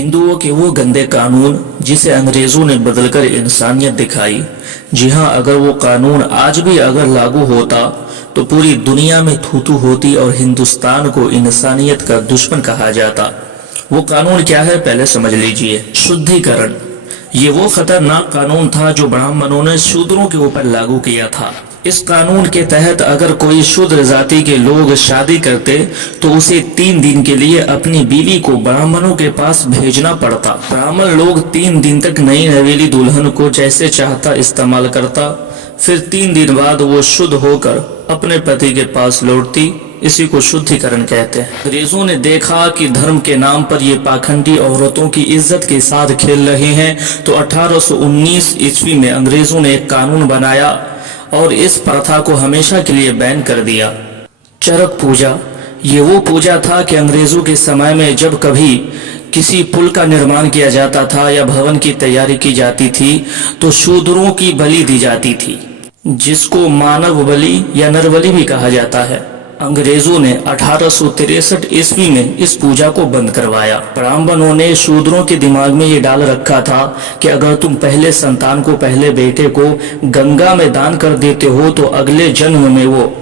हिंदुओं के वो गंदे कानून जिसे अंग्रेजों ने बदलकर इंसानियत दिखाई। जी हाँ, अगर वो कानून आज भी अगर लागू होता तो पूरी दुनिया में थूथू होती और हिंदुस्तान को इंसानियत का दुश्मन कहा जाता। वो कानून क्या है पहले समझ लीजिए। शुद्धिकरण। ये वो खतरनाक कानून था जो ब्राह्मणों ने शूद्रों के ऊपर लागू किया था। इस कानून के तहत अगर कोई शूद्र जाति के लोग शादी करते तो उसे 3 दिन के लिए अपनी बीवी को ब्राह्मणों के पास भेजना पड़ता। ब्राह्मण लोग 3 दिन तक नई नवेली दुल्हन को जैसे चाहता इस्तेमाल करता, फिर 3 दिन बाद वो शुद्ध होकर अपने पति के पास लौटती। इसी को शुद्धिकरण कहते हैं। अंग्रेजों ने देखा कि धर्म के नाम पर ये पाखंडी औरतों की इज्जत के साथ खेल रहे हैं, तो 1819 ईस्वी में अंग्रेजों ने एक कानून बनाया और इस प्रथा को हमेशा के लिए बैन कर दिया। चरक पूजा। ये वो पूजा था कि अंग्रेजों के समय में जब कभी किसी पुल का निर्माण किया जाता था या भवन की तैयारी की जाती थी तो शूद्रों की बलि दी जाती थी, जिसको मानव बलि या नरबलि भी कहा जाता है। अंग्रेजों ने 1863 ईस्वी में इस पूजा को बंद करवाया। ब्राह्मणों ने शूद्रों के दिमाग में ये डाल रखा था कि अगर तुम पहले संतान को, पहले बेटे को गंगा में दान कर देते हो तो अगले जन्म में वो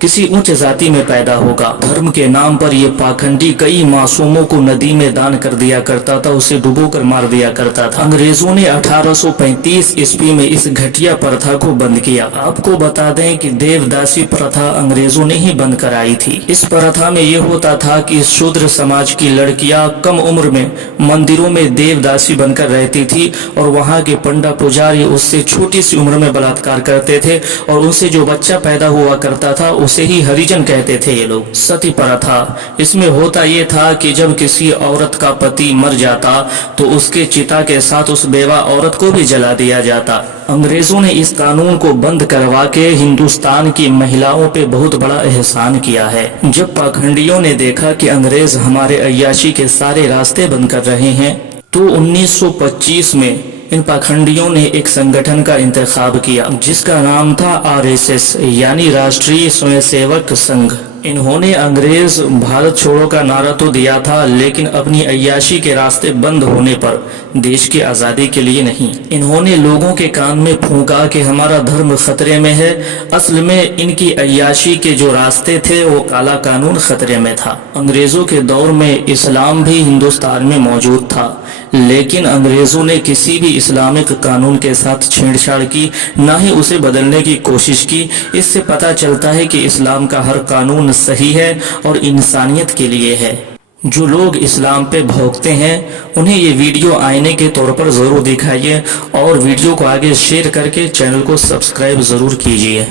किसी उच्च जाति में पैदा होगा। धर्म के नाम पर ये पाखंडी कई मासूमों को नदी में दान कर दिया करता था, उसे डुबोकर मार दिया करता था। अंग्रेजों ने 1835 ईस्वी में इस घटिया प्रथा को बंद किया। आपको बता दें कि देवदासी प्रथा अंग्रेजों ने ही बंद कराई थी। इस प्रथा में ये होता था कि शूद्र समाज की लड़कियां कम उम्र में मंदिरों में देवदासी बनकर रहती थी और वहाँ के पंडा पुजारी उससे छोटी सी उम्र में बलात्कार करते थे और उनसे जो बच्चा पैदा हुआ करता था उसे ही हरिजन कहते थे ये लोग। सती प्रथा। इसमें होता ये था कि जब किसी औरत का पति मर जाता तो उसके चिता के साथ उस बेवा औरत को भी जला दिया जाता। अंग्रेजों ने इस कानून को बंद करवा के हिंदुस्तान की महिलाओं पे बहुत बड़ा एहसान किया है। जब पाखंडियों ने देखा कि अंग्रेज हमारे अय्याशी के सारे रास्ते बंद कर रहे हैं तो 1925 में इन पाखंडियों ने एक संगठन का इंतखाब किया जिसका नाम था आरएसएस यानी राष्ट्रीय स्वयंसेवक संघ। इन्होंने अंग्रेज भारत छोड़ो का नारा तो दिया था, लेकिन अपनी अय्याशी के रास्ते बंद होने पर देश की आजादी के लिए नहीं। इन्होंने लोगों के कान में फूंका कि हमारा धर्म खतरे में है। असल में इनकी अय्याशी के जो रास्ते थे वो काला कानून खतरे में था। अंग्रेजों के दौर में इस्लाम भी हिंदुस्तान में मौजूद था, लेकिन अंग्रेजों ने किसी भी इस्लामिक कानून के साथ छेड़छाड़ की, न ही उसे बदलने की कोशिश की। इससे पता चलता है कि इस्लाम का हर कानून सही है और इंसानियत के लिए है। जो लोग इस्लाम पे भौंकते हैं उन्हें ये वीडियो आईने के तौर पर जरूर दिखाइए और वीडियो को आगे शेयर करके चैनल को सब्सक्राइब जरूर कीजिए।